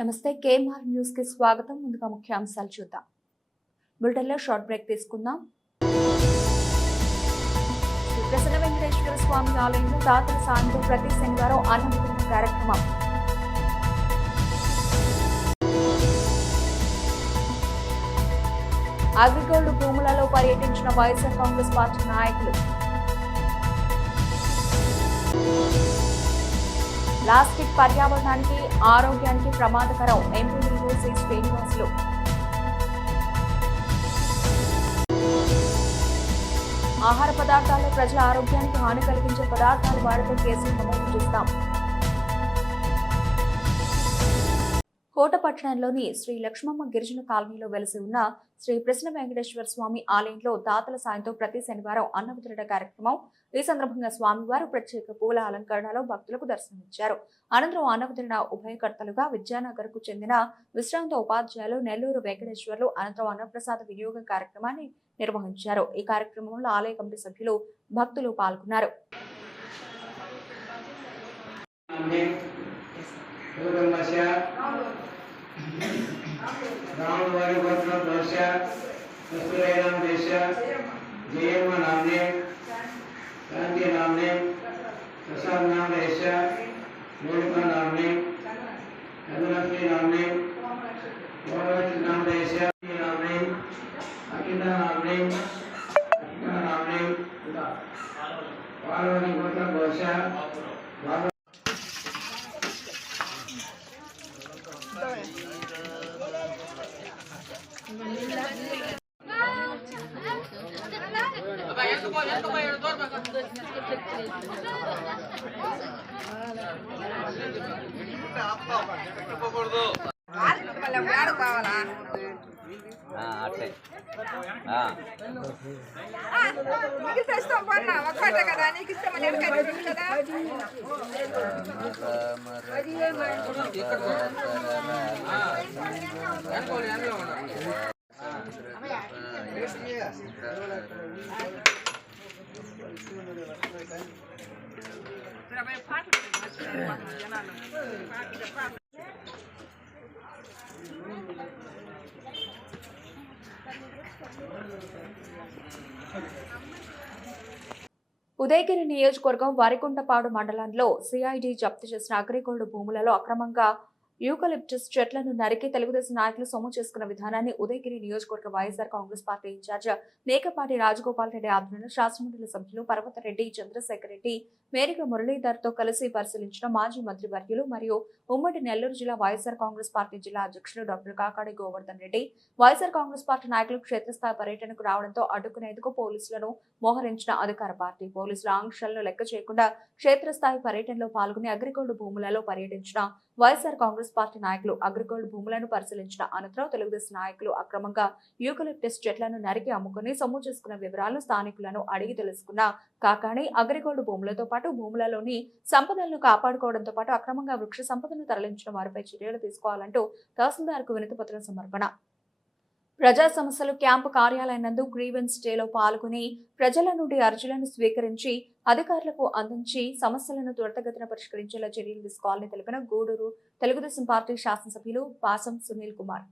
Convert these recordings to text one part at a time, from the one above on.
నమస్తే KMR news కి స్వాగతం. ముందుగా ముఖ్యాంశాలు చూద్దాం. బులెటిన్లో షార్ట్ బ్రేక్ తీసుకుందాం. శ్రీ ప్రసన్న వెంకటేశ్వర స్వామి ఆలయంలో దాతల సాయంతో ప్రతి శనివారం అన్నవితరణ కార్యక్రమం. అగ్రిగోల్డ్ భూములలో పర్యటించిన వైఎస్ఆర్ కాంగ్రెస్ పార్టీ నాయకులు. ప్లాస్టిక్ పర్యావరణానికి ఆరోగ్యానికి ప్రమాదకరం ఎంపీ సి శ్రీనివాసులు. ఆహార పదార్థాల్లో ప్రజల ఆరోగ్యానికి హాని కలిగించే పదార్థాలు వాడితే కేసులు నమోదు చేస్తాం. కోటపట్టణంలోని శ్రీ లక్ష్మమ్మ గిరిజన కాలనీలో వెలసి ఉన్న శ్రీ ప్రసన్న వెంకటేశ్వర స్వామి ఆలయంలో దాతల సాయంతో ప్రతి శనివారం అన్న వితరణ కార్యక్రమం. ఈ సందర్భంగా స్వామివారు ప్రత్యేక పూల అలంకరణలో భక్తులకు దర్శనమిచ్చారు. అనంతరం అన్న వితరణ ఉభయకర్తలుగా విద్యానగర్ కు చెందిన విశ్రాంత ఉపాధ్యాయులు నెల్లూరు వెంకటేశ్వర్లు అనంతరం అన్నప్రసాద వినియోగ కార్యక్రమాన్ని నిర్వహించారు. ఈ కార్యక్రమంలో ఆలయ కమిటీ సభ్యులు భక్తులు పాల్గొన్నారు. क्रांति नामने प्रसाद नाम ऐसा मोनिका नामने अनुलक्ष्मी नामने मोहम्मद नाम ऐसा नामने अकिता नामने पार्वती गोत्र घोषा ఉదయగిరి నియోజకవర్గం వరికుంటపాడు మండలంలో సిఐడి జప్తు చేసిన అగ్రిగోల్డ్ భూములలో అక్రమంగా యూకలిప్టస్ చెట్లను నరికి తెలుగుదేశం నాయకులు సొమ్ము చేసుకున్న విధానాన్ని ఉదయగిరి నియోజకవర్గ వైఎస్ఆర్ కాంగ్రెస్ పార్టీ ఇన్ఛార్జ్ మేకపాటి రాజగోపాల్ రెడ్డి ఆధ్వర్యంలో శాసనమండలి సభ్యులు పర్వతరెడ్డి, చంద్రశేఖర్ రెడ్డి, మేరిక మురళీధర్ తో కలిసి పరిశీలించిన మాజీ మంత్రి వర్యులు మరియు ఉమ్మడి నెల్లూరు జిల్లా వైఎస్ఆర్ కాంగ్రెస్ పార్టీ జిల్లా అధ్యక్షులు డాక్టర్ కాకాడి గోవర్ధన్ రెడ్డి వైఎస్ఆర్ కాంగ్రెస్ పార్టీ నాయకులు క్షేత్రస్థాయి పర్యటనకు రావడంతో అడ్డుకునేందుకు పోలీసులను మోహరించిన అధికార పార్టీ పోలీసుల ఆంక్షలను లెక్క చేయకుండా క్షేత్రస్థాయి పర్యటనలో పాల్గొని అగ్రిగోల్డ్ భూములలో పర్యటించిన వైఎస్ఆర్ కాంగ్రెస్ పార్టీ నాయకులు అగ్రిగోల్డ్ భూములను పరిశీలించిన అనంతరం తెలుగుదేశం నాయకులు అక్రమంగా యూకలిప్టస్ చెట్లను నరికి అమ్ముకుని సొమ్ము చేసుకున్న వివరాలను స్థానికులను అడిగి తెలుసుకున్న కాకాణి అగ్రిగోల్డ్ భూములతో పాటు భూములలోని సంపదలను కాపాడుకోవడంతో పాటు అక్రమంగా వృక్ష సంపదను తరలించిన వారిపై చర్యలు తీసుకోవాలంటూ తహసీల్దార్కు వినతిపత్రం సమర్పణ. ప్రజా సమస్యలు క్యాంపు కార్యాలయం నందు గ్రీవెన్స్ డేలో పాల్గొని ప్రజల నుండి అర్జీలను స్వీకరించి అధికారులకు అందించి సమస్యలను త్వరితగతిన పరిష్కరించేలా చర్యలు తీసుకోవాలని తెలిపిన గూడూరు తెలుగుదేశం పార్టీ శాసనసభ్యులు పాసం సునీల్ కుమార్.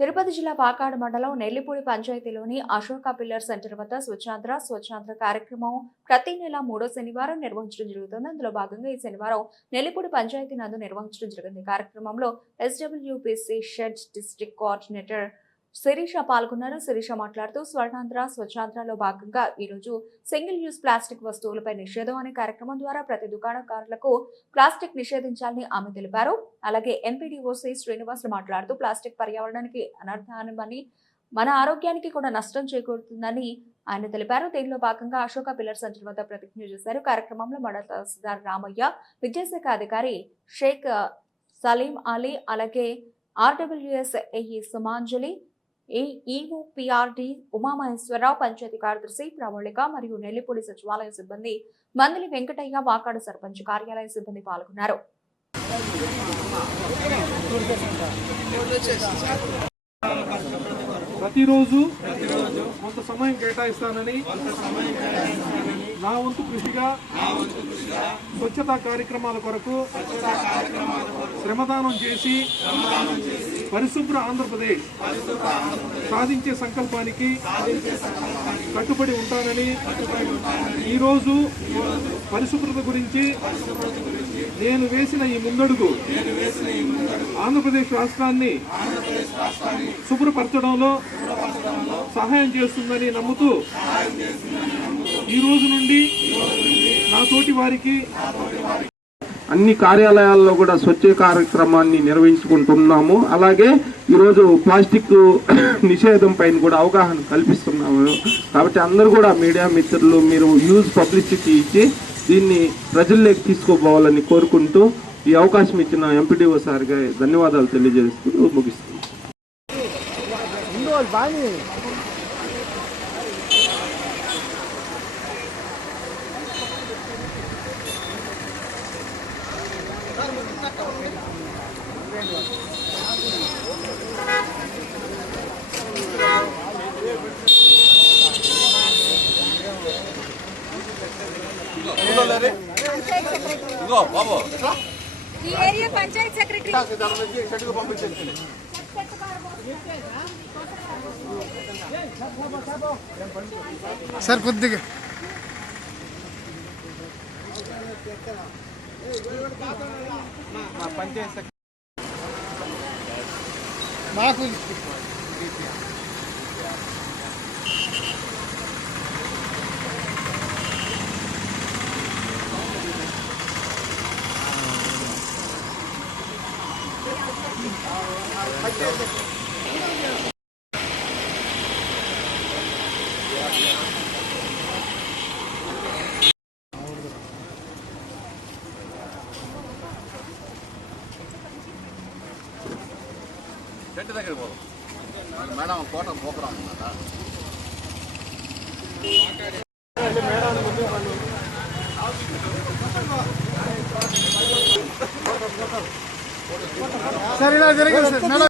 తిరుపతి జిల్లా పాకాడు మండలం నెల్లిపూడి పంచాయతీలోని అశోక పిల్లర్ సెంటర్ వద్ద స్వచ్ఛాంధ్ర కార్యక్రమం ప్రతి నెల 3వ శనివారం నిర్వహించడం జరుగుతుంది. అందులో భాగంగా ఈ శనివారం నెల్లిపూడి పంచాయతీ నందు నిర్వహించడం జరిగింది. కార్యక్రమంలో SWPC షెడ్ డిస్ట్రిక్ట్ కోఆర్డినేటర్ శిరీష పాల్గొన్నారు. శిరీష మాట్లాడుతూ స్వచ్ఛాంధ్రలో భాగంగా ఈ రోజు సింగిల్ యూజ్ ప్లాస్టిక్ వస్తువులపై నిషేధం అనే కార్యక్రమం ద్వారా ప్రతి దుకాణదారులకు ప్లాస్టిక్ నిషేధించాలని ఆమె తెలిపారు. అలాగే ఎంపీడీఓ శ్రీనివాసులు మాట్లాడుతూ ప్లాస్టిక్ పర్యావరణానికి అనర్థానమని మన ఆరోగ్యానికి కూడా నష్టం చేకూరుతుందని ఆయన తెలిపారు. దీనిలో భాగంగా అశోక పిల్లర్ సెంటర్ వద్ద ప్రతిజ్ఞ చేశారు. కార్యక్రమంలో మండల తహసీల్దార్ రామయ్య, విద్యాశాఖ అధికారి షేక్ సలీం అలీ, అలాగే RWS AE సుమాంజలి, ఈఓ PRD ఉమామహేశ్వరరావు, పంచాయతీ కార్యదర్శి ప్రవళిక మరియు నెల్లిపూడి సచివాలయ సిబ్బంది మందిలి వెంకటయ్య, వాకాడు సర్పంచ్ కార్యాలయ సిబ్బంది పాల్గొన్నారు. ప్రతిరోజు కొంత సమయం కేటాయిస్తానని నా వంతు కృషిగా స్వచ్ఛతా కార్యక్రమాల కొరకు శ్రమదానం చేసి పరిశుభ్ర ఆంధ్రప్రదేశ్ సాధించే సంకల్పానికి కట్టుబడి ఉంటానని ఈరోజు పరిశుభ్రత గురించి నేను వేసిన ఈ ముందడుగు ఆంధ్రప్రదేశ్ రాష్ట్రాన్ని శుభ్రపరచడంలో సహాయం చేస్తుందని నమ్ముతూ ఈ రోజు నుండి నా తోటి వారికి అన్ని కార్యాలయాల్లో కూడా స్వచ్ఛ కార్యక్రమాన్ని నిర్వహించుకుంటున్నాము. అలాగే ఈరోజు ప్లాస్టిక్ నిషేధం పైన కూడా అవగాహన కల్పిస్తున్నాము. కాబట్టి అందరూ కూడా మీడియా మిత్రులు మీరు న్యూస్ పబ్లిసిటీ ఇచ్చి దీన్ని ప్రజల్లోకి తీసుకుపోవాలని కోరుకుంటూ ఈ అవకాశం ఇచ్చిన ఎంపీడీఓ సార్గా ధన్యవాదాలు తెలియజేస్తూ ముగిస్తున్నాను. ఈ ఏరియా పంచాయత్ సెక్రటరీ సార్ కొద్దిగా నాకు చెట్టు దగ్గర పోదాం మేడం కోట పోకరం ఉందా సార్ ఇలా జరిగింది సార్ మేడం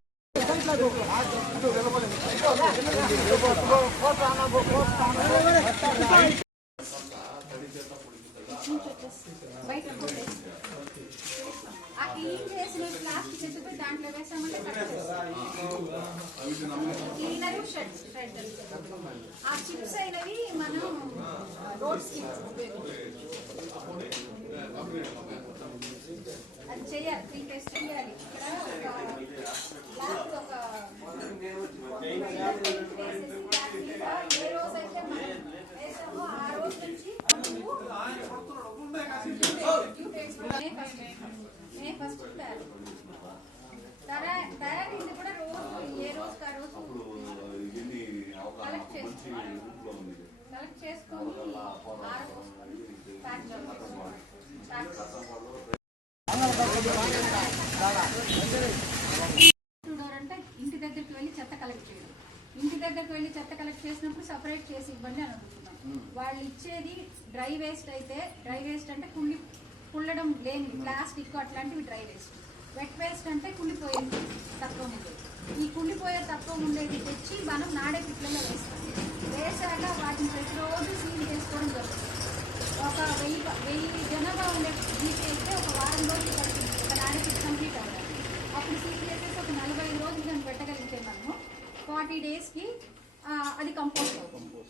ఆ క్లీన్ చేసిన ప్లాస్టిక్ చెట్టుపై దాంట్లో వేసామంటే క్లీనర్ షెడ్ ఆ చిప్స్ అయినవి మనం రోడ్స్ అది చేయాలి, త్రీ టెస్ట్ చేయాలి. ఇక్కడ ఒక ఏ రోజు అయితే మనం వేసామో ఆ రోజు నుంచి మే ఫస్ట్ తయారైంది కూడా రోజు ఏ రోజు ఆ రోజు కలెక్ట్ చేసుకొని ప్యాక్ అంటే ఇంటి దగ్గరికి వెళ్ళి చెత్త కలెక్ట్ చేయడం. ఇంటి దగ్గరికి వెళ్ళి చెత్త కలెక్ట్ చేసినప్పుడు సపరేట్ చేసి ఇవ్వండి అని అడుగుతున్నాం. వాళ్ళు ఇచ్చేది డ్రై వేస్ట్ అయితే, డ్రై వేస్ట్ అంటే కుళ్ళడం లేని ప్లాస్టిక్ అట్లాంటివి డ్రై వేస్ట్. వెట్ వేస్ట్ అంటే కుళ్ళిపోయేది తక్కువ ఉండేది. ఈ కుళ్ళిపోయే తక్కువ ఉండేది తెచ్చి మనం నాడే పిట్లలో వేస్తాం. వేసాక వాటిని ప్రతిరోజు సీల్ చేసుకోవడం జరుగుతుంది. ఒక 1000 జనాభా ఉండే బీచ్ అయితే ఒక వారం రోజులు పడుతుంది ఒక నాడే పిట్ కంప్లీట్ అవ్వడానికి. అప్పుడు సీల్ చేసేసి ఒక 45 రోజులు దాన్ని పెట్టగలిగితే మనము 40 డేస్కి అది కంపోస్ట్ అవుతుంది.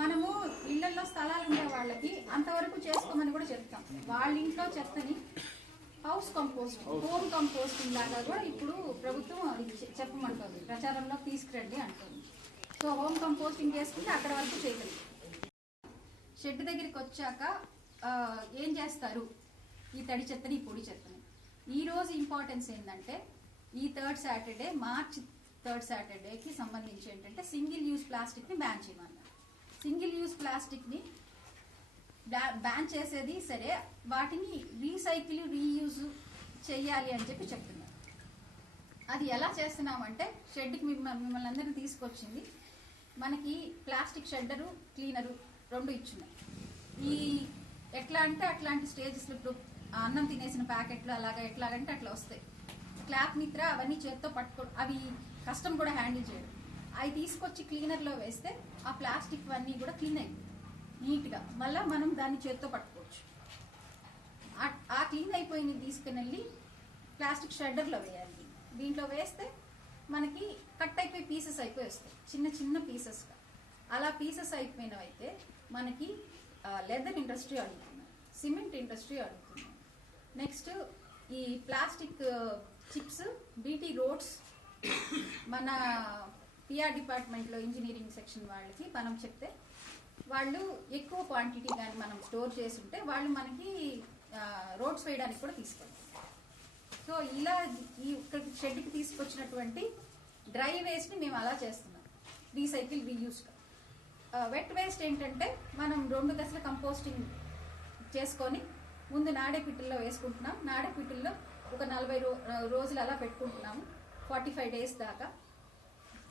మనము ఇళ్లలో స్థలాలు ఉండే వాళ్ళకి అంతవరకు చేసుకోమని కూడా చెప్తాం. వాళ్ళ ఇంట్లో చెత్తని హౌస్ కంపోస్ట్, హోమ్ కంపోస్టింగ్ లాగా కూడా ఇప్పుడు ప్రభుత్వం చెప్పమంటుంది, ప్రచారంలో తీసుకురండి అంటుంది. సో హోమ్ కంపోస్టింగ్ చేసుకుంటే అక్కడ వరకు చేయగలరు. షెడ్ దగ్గరికి వచ్చాక ఏం చేస్తారు? ఈ తడి చెత్తని, ఈ పొడి చెత్తని. ఈరోజు ఇంపార్టెన్స్ ఏంటంటే ఈ మార్చ్ 3rd సాటర్డేకి సంబంధించి ఏంటంటే సింగిల్ యూజ్ ప్లాస్టిక్ని బ్యాన్ చేయమన్నారు. సింగిల్ యూజ్ ప్లాస్టిక్ని బ్యాన్ చేసేది సరే, వాటిని రీసైకిల్, రీయూజ్ చేయాలి అని చెప్పి చెప్తున్నారు. అది ఎలా చేస్తున్నామంటే షెడ్కి మిమ్మల్ని అందరినీ తీసుకొచ్చింది. మనకి ప్లాస్టిక్ షెడ్డరు, క్లీనరు 2 ఇచ్చున్నాయి. ఈ ఎట్లా అంటే అట్లాంటి స్టేజెస్లో ఇప్పుడు అన్నం తినేసిన ప్యాకెట్లు ఎట్లాగంటే అట్లా వస్తాయి. క్లాప్ నిద్ర అవన్నీ చేత్తో అవి కష్టం కూడా హ్యాండిల్ చేయడం. అవి తీసుకొచ్చి క్లీనర్లో వేస్తే ఆ ప్లాస్టిక్ అన్నీ కూడా క్లీన్ అయిపోయి నీట్గా మళ్ళీ మనం దాన్ని చేత్తో పట్టుకోవచ్చు. ఆ క్లీన్ అయిపోయినవి తీసుకుని వెళ్ళి ప్లాస్టిక్ షెడ్డర్లో వేయాలి. దీంట్లో వేస్తే మనకి కట్ అయిపోయి పీసెస్ అయిపోయి వస్తాయి, చిన్న చిన్న పీసెస్గా. అలా పీసెస్ అయిపోయినవైతే మనకి లెదర్ ఇండస్ట్రీ అడుగుతున్నాం, సిమెంట్ ఇండస్ట్రీ అడుగుతున్నాం. నెక్స్ట్ ఈ ప్లాస్టిక్ చిప్స్, బీటీ రోడ్స్, మన పిఆర్ డిపార్ట్మెంట్లో ఇంజనీరింగ్ సెక్షన్ వాళ్ళకి మనం చెప్తే వాళ్ళు ఎక్కువ క్వాంటిటీ కానీ మనం స్టోర్ చేసి ఉంటే వాళ్ళు మనకి రోడ్స్ వేయడానికి కూడా తీసుకెళ్తారు. సో ఇలా ఈ షెడ్కి తీసుకొచ్చినటువంటి డ్రై వేస్ట్ని మేము అలా చేస్తున్నాం, రీసైకిల్, రీయూస్గా. వెట్ వేస్ట్ ఏంటంటే మనం 2 దశల కంపోస్టింగ్ చేసుకొని ముందు నాడేపిట్టుల్లో వేసుకుంటున్నాం. నాడేపిట్టుల్లో ఒక 40 రోజులు అలా పెట్టుకుంటున్నాము, 45 డేస్ దాకా.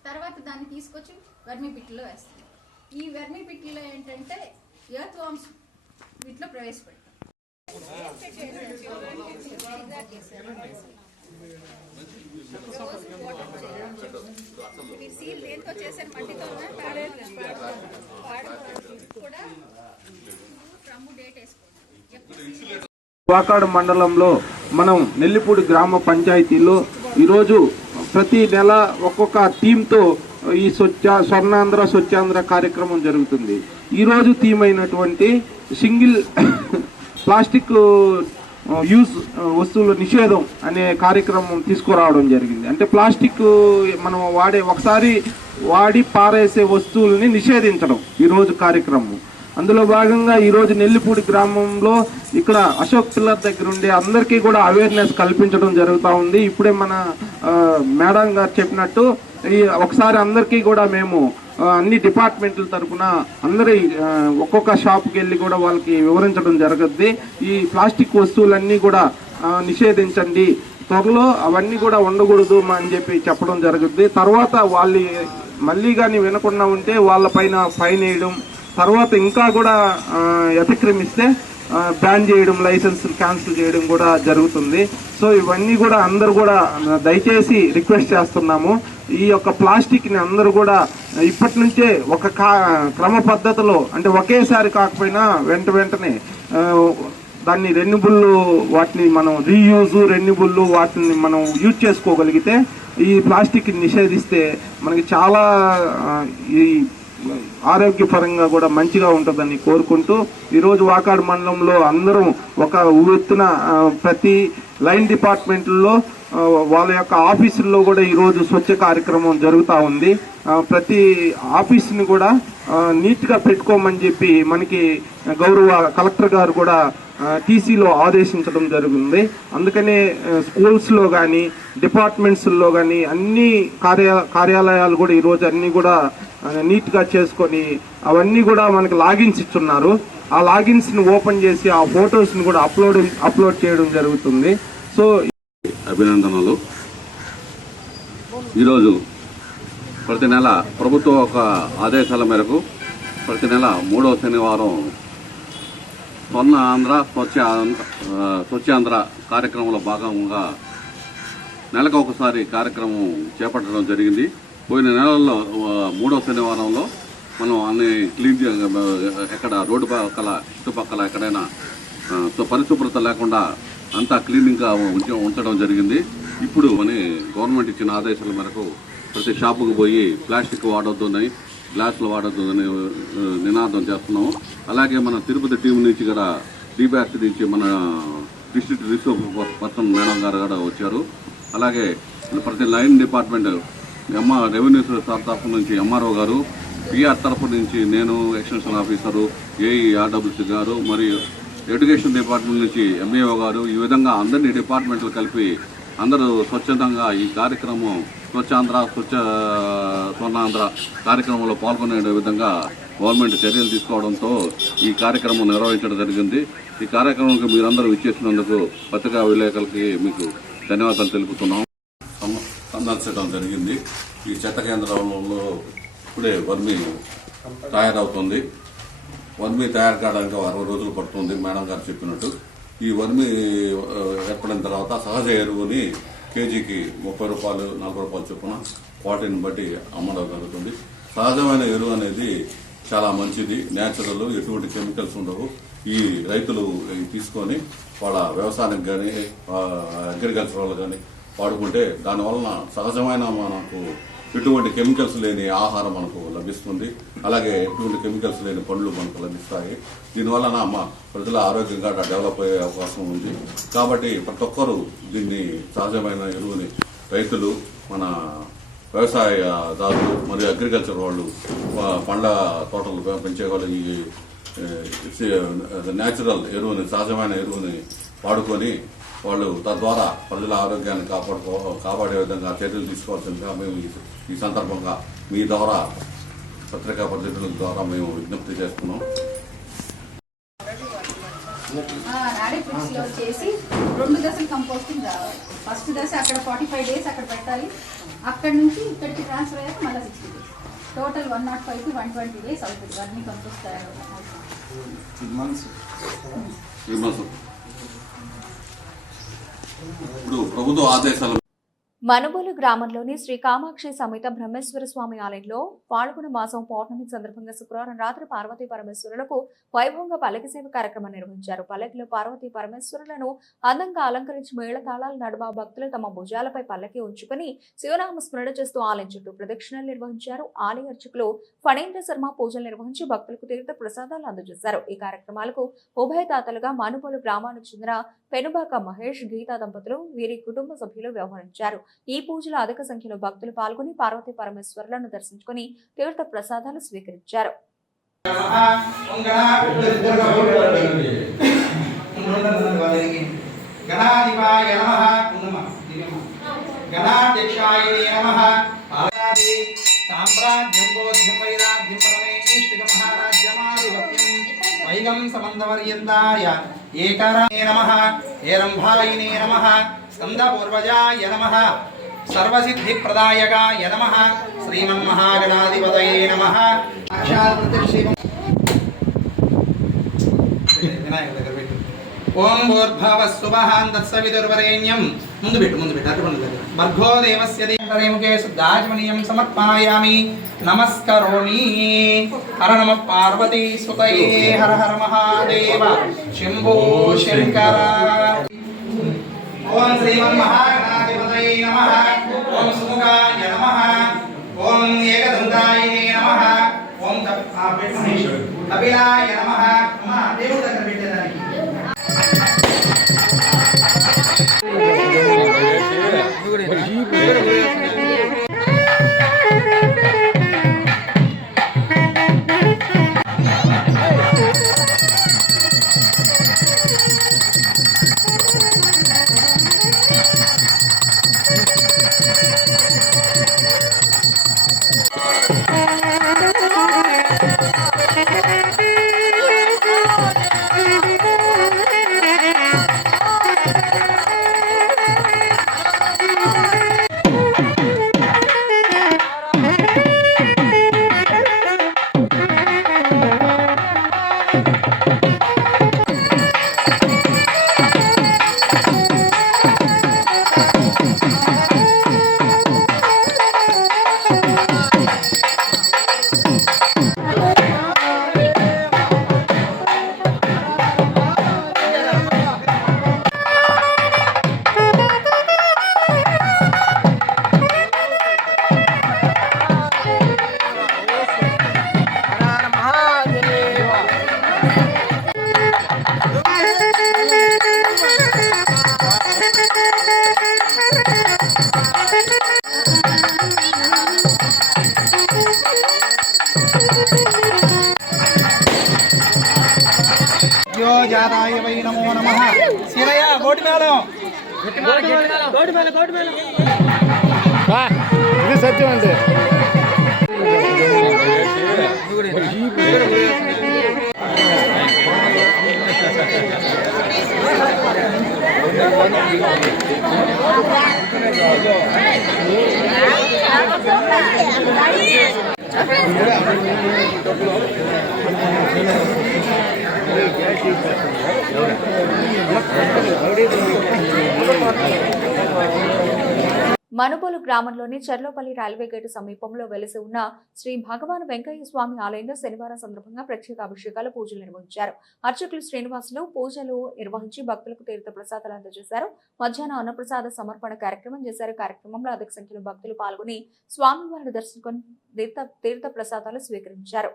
తర్వాత దాన్ని తీసుకొచ్చి వర్మీ పిట్లో వేస్తాం. ఈ వర్మీ పిట్లో ఏంటంటే ఎర్త్ వామ్స్ వీటిలో ప్రవేశపెడతాం. వాకాడు మండలంలో మనం నెల్లిపూడి గ్రామ పంచాయతీలో ఈరోజు ప్రతి నెల ఒక్కొక్క థీమ్తో ఈ స్వర్ణాంధ్ర స్వచ్ఛాంధ్ర కార్యక్రమం జరుగుతుంది. ఈరోజు థీమ్ అయినటువంటి సింగిల్ ప్లాస్టిక్ యూజ్ వస్తువుల నిషేధం అనే కార్యక్రమం తీసుకురావడం జరిగింది. అంటే ప్లాస్టిక్ మనం ఒకసారి వాడి పారేసే వస్తువుల్ని నిషేధించడం ఈరోజు కార్యక్రమం. అందులో భాగంగా ఈరోజు నెల్లిపూడి గ్రామంలో ఇక్కడ అశోక్ పిల్లర్ దగ్గర ఉండే అందరికీ కూడా అవేర్నెస్ కల్పించడం జరుగుతూ ఉంది. ఇప్పుడే మన మేడం గారు చెప్పినట్టు ఒకసారి అందరికీ కూడా మేము అన్ని డిపార్ట్మెంట్ల తరఫున అందరి ఒక్కొక్క షాప్కి వెళ్ళి కూడా వాళ్ళకి వివరించడం జరుగుద్ది. ఈ ప్లాస్టిక్ వస్తువులన్నీ కూడా నిషేధించండి, త్వరలో అవన్నీ కూడా ఉండకూడదు అని చెప్పి చెప్పడం జరుగుద్ది. తర్వాత వాళ్ళు మళ్ళీ కానీ వినకుండా ఉంటే వాళ్ళపైన ఫైన్ వేయడం, తర్వాత ఇంకా కూడా అతిక్రమిస్తే బ్యాన్ చేయడం, లైసెన్స్ క్యాన్సిల్ చేయడం కూడా జరుగుతుంది. సో ఇవన్నీ కూడా అందరూ కూడా దయచేసి రిక్వెస్ట్ చేస్తున్నాము. ఈ యొక్క ప్లాస్టిక్ని అందరూ కూడా ఇప్పటి నుంచే ఒక క్రమ పద్ధతిలో, అంటే ఒకేసారి కాకపోయినా వెంటనే దాన్ని వాటిని మనం రీయూజ్, రెన్యూబుల్ వాటిని మనం యూజ్ చేసుకోగలిగితే ఈ ప్లాస్టిక్ నిషేధిస్తే మనకి చాలా ఈ ఆరోగ్యపరంగా కూడా మంచిగా ఉంటుందని కోరుకుంటూ ఈరోజు వాకాడు మండలంలో అందరం ఒక ఉవ్వెత్తున ప్రతి లైన్ డిపార్ట్మెంట్లో వాళ్ళ యొక్క ఆఫీసుల్లో కూడా ఈరోజు స్వచ్ఛ కార్యక్రమం జరుగుతూ ఉంది. ప్రతి ఆఫీస్ని కూడా నీట్గా పెట్టుకోమని చెప్పి మనకి గౌరవ కలెక్టర్ గారు కూడా టీసీలో ఆదేశించడం జరిగింది. అందుకనే స్కూల్స్లో కానీ డిపార్ట్మెంట్స్లో కానీ అన్ని కార్యాలయాలు కూడా ఈరోజు అన్నీ కూడా నీట్గా చేసుకొని అవన్నీ కూడా మనకి లాగిన్స్ ఇస్తున్నారు. ఆ లాగిన్స్ని ఓపెన్ చేసి ఆ ఫొటోస్ని కూడా అప్లోడ్ చేయడం జరుగుతుంది. సో అభినందనలు. ఈరోజు ప్రతి నెల ప్రభుత్వం ఒక ఆదేశాల మేరకు ప్రతి నెల 3వ శనివారం స్వచ్ఛాంధ్ర కార్యక్రమంలో భాగంగా నెలకు ఒకసారి కార్యక్రమం చేపట్టడం జరిగింది. పోయిన నెలల్లో 3వ శనివారంలో మనం అన్ని క్లీన్ ఎక్కడ రోడ్డు పక్కల చుట్టుపక్కల ఎక్కడైనా పరిశుభ్రత లేకుండా అంతా క్లీనింగ్గా ఉంచడం జరిగింది. ఇప్పుడు గవర్నమెంట్ ఇచ్చిన ఆదేశాల మేరకు ప్రతి షాపుకు పోయి ప్లాస్టిక్ వాడొద్దని, గ్లాసులు వాడొద్దని నినాదం చేస్తున్నాము. అలాగే మన తిరుపతి టీం నుంచి కూడా డీబ్యాక్ నుంచి మన డిస్ట్రిక్ట్ రిసోర్స్ పర్సన్ మేడం గారు కూడా వచ్చారు. అలాగే ప్రతి లైన్ డిపార్ట్మెంట్ రెవెన్యూ తరఫు నుంచి ఎంఆర్ఓ గారు, పిఆర్ తరఫు నుంచి నేను ఎక్స్టెన్షన్ ఆఫీసరు, ఏఈ ఆర్డబ్ల్యూసీ గారు, మరియు ఎడ్యుకేషన్ డిపార్ట్మెంట్ నుంచి ఎంఏఓ గారు, ఈ విధంగా అందరినీ డిపార్ట్మెంట్లు కలిపి అందరూ స్వచ్ఛందంగా ఈ కార్యక్రమం స్వచ్ఛాంధ్ర స్వర్ణాంధ్ర కార్యక్రమంలో పాల్గొనే విధంగా గవర్నమెంట్ చర్యలు తీసుకోవడంతో ఈ కార్యక్రమం నిర్వహించడం జరిగింది. ఈ కార్యక్రమానికి మీరందరూ ఇచ్చేసినందుకు పత్రికా విలేకరులకి మీకు ధన్యవాదాలు తెలుపుతున్నాం. సందర్శించడం జరిగింది. ఈ చెత్త కేంద్రంలో ఇప్పుడే వర్మి తయారవుతుంది. వర్మి తయారు కావడానికి 60 రోజులు పడుతుంది మేడం గారు చెప్పినట్టు. ఈ వర్మి ఏర్పడిన తర్వాత సహజ ఎరువుని కేజీకి 30 రూపాయలు 40 రూపాయలు చొప్పున క్వాలిటీని బట్టి అమ్మడం జరుగుతుంది. సహజమైన ఎరువు అనేది చాలా మంచిది, న్యాచురల్, ఎటువంటి కెమికల్స్ ఉండవు. ఈ రైతులు తీసుకొని వాళ్ళ వ్యవసాయానికి కానీ అగ్రికల్చర్ వాళ్ళు కానీ వాడుకుంటే దానివలన సహజమైన మనకు ఎటువంటి కెమికల్స్ లేని ఆహారం మనకు లభిస్తుంది. అలాగే ఎటువంటి కెమికల్స్ లేని పండ్లు మనకు లభిస్తాయి. దీనివలన ప్రజల ఆరోగ్యంగా డెవలప్ అయ్యే అవకాశం ఉంది. కాబట్టి ప్రతి ఒక్కరూ దీన్ని సహజమైన ఎరువుని రైతులు, మన వ్యవసాయదారులు మరియు అగ్రికల్చర్ వాళ్ళు, పండ్ల తోటలు పెంచే వాళ్ళు ఈ న్యాచురల్ ఎరువుని, సహజమైన ఎరువుని వాడుకొని వాళ్ళు తద్వారా ప్రజల ఆరోగ్యాన్ని కాపాడే విధంగా చర్యలు తీసుకోవాల్సిందిగా మేము ఈ సందర్భంగా మీ ద్వారా పత్రికా ప్రతినిధుల ద్వారా మేము విజ్ఞప్తి చేస్తున్నాం. నాడే ఫిక్స్ లో చేసి 2 దశలు కంపోస్టింగ్ రావాలి. ఫస్ట్ దశ అక్కడ 45 డేస్ అక్కడ పెట్టాలి. అక్కడ నుంచి ఇక్కడికి ట్రాన్స్ఫర్ అయ్యాక మళ్ళీ 60 డేస్, టోటల్ 105 టు 120 డేస్ అవుతుంది వర్మీ కంపోస్ట్ తయారవుతుంది. ఇప్పుడు ప్రభుత్వ ఆదేశాలు మనుబోలు గ్రామంలోని శ్రీ కామాక్షి సమేత బ్రహ్మేశ్వర స్వామి ఆలయంలో పాల్గొన మాసం పౌర్ణమి సందర్భంగా శుక్రవారం రాత్రి పార్వతీ పరమేశ్వరులకు వైభవంగా పల్లకి సేవ కార్యక్రమం నిర్వహించారు. పల్లకిలో పార్వతీ పరమేశ్వరులను అందంగా అలంకరించి మేళతాళాల నడుమ భక్తులు తమ భుజాలపై పల్లకి ఉంచుకుని శివనామ స్మరణ చేస్తూ ఆలయం చుట్టూ ప్రదక్షిణలు నిర్వహించారు. ఆలయ అర్చకులు ఫణేంద్ర శర్మ పూజలు నిర్వహించి భక్తులకు తీర్థ ప్రసాదాలు అందజేశారు. ఈ కార్యక్రమాలకు ఉభయదాతలుగా మనుబోలు గ్రామానికి చెందిన పెనుబాక మహేష్, గీతా దంపతులు, వీరి కుటుంబ సభ్యులు వ్యవహరించారు. ఈ పూజలో అధిక సంఖ్యలో భక్తులు పాల్గొని పార్వతీ పరమేశ్వరులను దర్శించుకుని తీర్థ ప్రసాదాలు స్వీకరించారు. ఏరంభాయినే నమః స్కందపూర్వజాయ నమః సర్వసిద్ధిప్రదాయకాయ నమః శ్రీమన్మహాగణాధిపతయే నమః. ఓం భూర్భువస్సువః తత్సవితుర్వరేణ్యం. ముందు పెట్టు అటు భర్గో దేవస్య దేవముఖే శుద్ధాచమనీయం సమర్పయామి. నమస్కరోమి. హర నమ పార్వతీ సుతయే. హర హర మహాదేవ శంభో శంకర. ఓం శ్రీమన్మహాగణాధిపతయే నమః. ఓం సుముఖాయ నమః. ఓం ఏకదంతాయనే నమః. ఓం కపిలాయ నమః. దేవుడి దగ్గర పెట్టేదానికి ధీరోజాతాయ వై నమో నమః. శివయ్య గోటి మేళం. ఇది సత్యం అండి. మనుబోలు గ్రామంలోని చర్లోపల్లి రైల్వే గేటు సమీపంలో వెలిసి ఉన్న శ్రీ భగవాన్ వెంకయ్య స్వామి ఆలయంలో శనివారం సందర్భంగా ప్రత్యేక అభిషేకాలు పూజలు నిర్వహించారు. అర్చకులు శ్రీనివాసులు పూజలు నిర్వహించి భక్తులకు తీర్థ ప్రసాదాలు అందజేశారు. మధ్యాహ్నం అన్నప్రసాద సమర్పణ కార్యక్రమం చేశారు. కార్యక్రమంలో అధిక సంఖ్యలో భక్తులు పాల్గొని స్వామివారిని దర్శించుకొని తీర్థ ప్రసాదాలు స్వీకరించారు.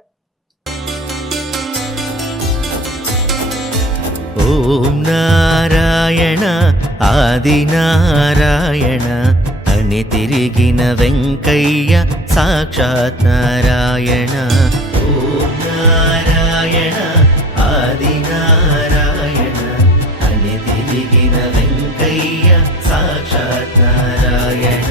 ఓం నారాయణ ఆది నారాయణ అని తిరిగిన వెంకయ్య సాక్షాత్ నారాయణ. ఓం నారాయణ ఆది నారాయణ అని తిరిగిన వెంకయ్య సాక్షాత్ నారాయణ.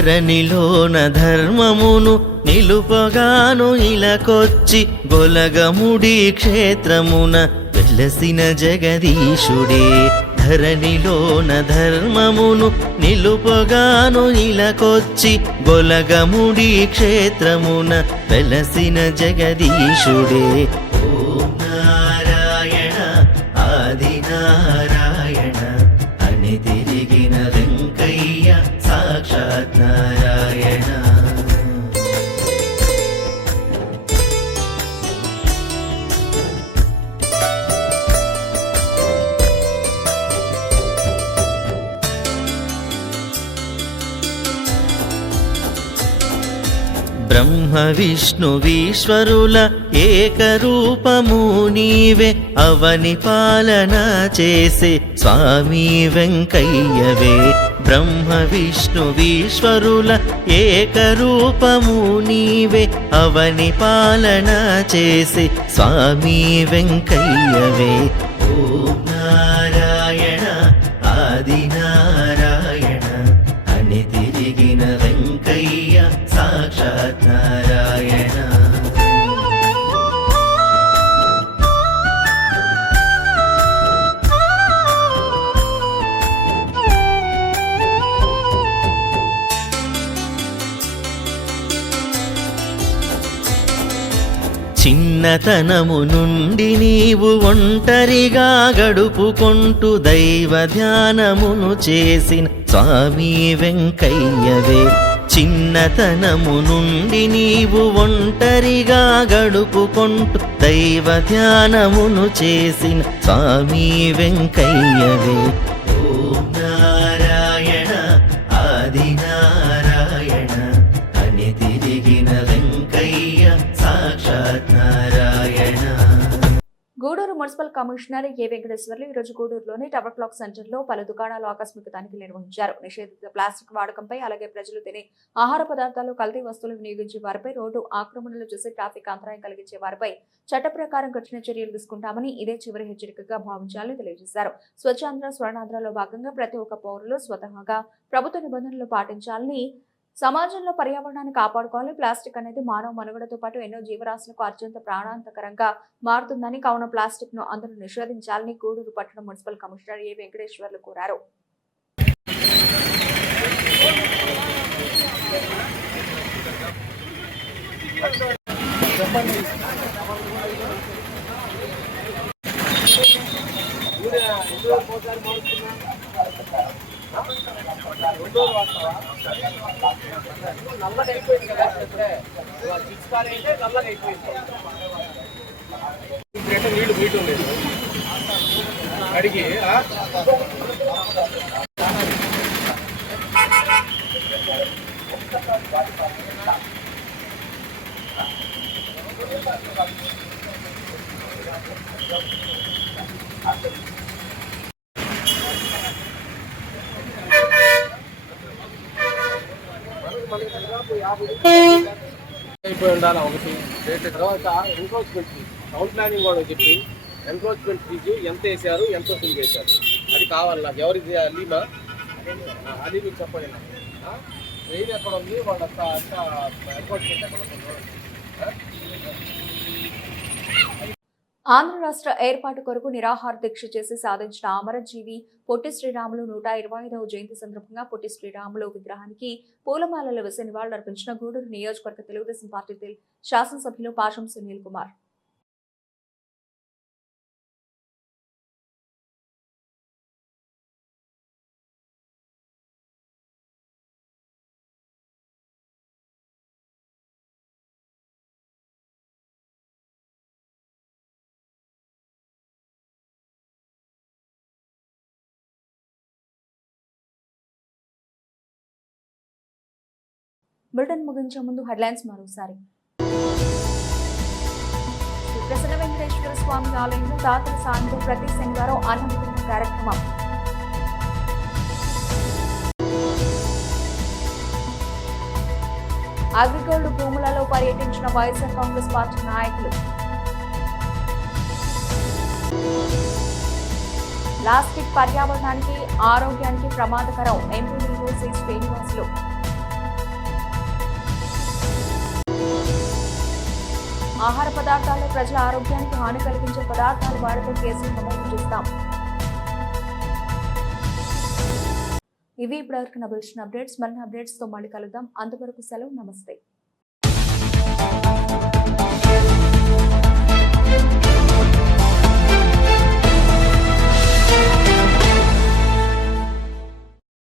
ధరణిలోన ధర్మమును నిలుపగాను ఇలకొచ్చి గొలగముడి క్షేత్రమున వెలసిన జగదీశుడే. ధరణిలోన ధర్మమును నిలుపగాను ఇలకొచ్చి గొలగముడి క్షేత్రమున వెలసిన జగదీశుడే. ఓం నారాయణ ఆది నారాయణ అని తిరిగిన వెంకయ్య సాక్షాత్ నారాయణ. బ్రహ్మ విష్ణువీశ్వరుల ఏకరూపము నీవే అవని పాలన చేసే స్వామి వెంకయ్యవే. బ్రహ్మ విష్ణువీశ్వరుల ఏకరూపము నీవే అవని పాలన చేసే స్వామి వెంకయ్యవే. ఓం నారాయణ ఆది నారాయణ అని తిరిగిన వెంకయ్య సాక్షాత్ నారాయణ. చిన్నతనము నుండి నీవు ఒంటరిగా గడుపుకొంటూ దైవ ధ్యానమును చేసిన స్వామి వెంకయ్యవే. చిన్నతనము నుండి నీవు ఒంటరిగా గడుపుకొంటూ దైవ ధ్యానమును చేసిన స్వామి వెంకయ్యవే. ఓం నారాయణ ఆది నారాయణ అని తిరిగిన వెంకయ్య సాక్షాత్ నారాయణ. గూడూరు మున్సిపల్ కమిషనర్ ఏ వెంకటేశ్వర్లు ఈ రోజు గూడూరులోని టవర్ క్లాక్ సెంటర్ లో పలు దుకాణాలు ఆకస్మిక తనిఖీలు నిర్వహించారు. నిషేధిత ప్లాస్టిక్ వాడకంపై అలాగే ప్రజలు తినే ఆహార పదార్థాలు కల్తీ వస్తువులు వినియోగించే వారిపై రోడ్డు ఆక్రమణలు చేసి ట్రాఫిక్ అంతరాయం కలిగించే వారిపై చట్ట ప్రకారం కఠిన చర్యలు తీసుకుంటామని ఇదే చివరి హెచ్చరికగా భావించాలని తెలియజేశారు. స్వచ్ఛాంధ్ర స్వర్ణాంధ్రలో భాగంగా ప్రతి ఒక్క పౌరులు స్వతహాగా ప్రభుత్వ నిబంధనలు పాటించాలని, సమాజంలో పర్యావరణాన్ని కాపాడుకోవాలి. ప్లాస్టిక్ అనేది మానవ మనుగడతో పాటు ఎన్నో జీవరాశులకు అత్యంత ప్రాణాంతకరంగా మారుతుందని, కావున ప్లాస్టిక్ ను అందరూ నిషేధించాలని గూడూరు పట్టణ మున్సిపల్ కమిషనర్ ఏ వెంకటేశ్వర్లు కోరారు. నల్లగా అయిపోయింది కదా చిప్స్కారీ అయితే నల్లగా అయిపోయింది. నీళ్లు మీటు లేదు అడిగి అయిపోయి ఉండాలి ఒకటి. తర్వాత ఎన్క్రోచ్మెంట్ టౌన్ ప్లానింగ్ కూడా చెప్పి ఎన్క్రోచ్మెంట్ ఫీజు ఎంత వేసారు, ఎంత వసూలు చేశారు అది కావాలి నాకు. ఎవరికి అలీమా? అలీకి చెప్పండి నాకు. ట్రైన్ ఎక్కడ ఉంది, వాళ్ళ ఎన్క్రోచ్మెంట్ ఎక్కడ ఉంది? ఆంధ్ర రాష్ట్ర ఏర్పాటు కొరకు నిరాహార దీక్ష చేసి సాధించిన అమరజీవి పొట్టి శ్రీరాములు 125వ జయంతి సందర్భంగా పొట్టి శ్రీరాములు విగ్రహానికి పూలమాలలు వేసి నివాళులర్పించిన గూడూరు నియోజకవర్గ తెలుగుదేశం పార్టీ శాసనసభ్యులు పాషం సునీల్ కుమార్. బులెటిన్ ముగించే ముందు హెడ్లైన్స్ మరోసారి. శ్రీ ప్రసన్న వెంకటేశ్వర స్వామి ఆలయంలో దాతల సాయంతో ప్రతి శనివారం అన్నదాన కార్యక్రమం. అగ్రిగోల్డ్ భూములలో పర్యటించిన వైఎస్ఆర్ కాంగ్రెస్ పార్టీ నాయకులు. ప్లాస్టిక్ పర్యావరణానికి ఆరోగ్యానికి ప్రమాదకరం ఎంపీ సి శ్రీనివాసులు. ఆహార పదార్థాల్లో ప్రజల ఆరోగ్యానికి హాని కలిగించే పదార్థాలు వాడితే కేసులు నమోదు చేస్తాం. ఇవి ఇప్పటివరకు నా బులెటిన్ అప్డేట్స్. మరిన్ని అప్డేట్స్ తో మళ్ళీ కలుద్దాం. అంతవరకు సెలవు. నమస్తే.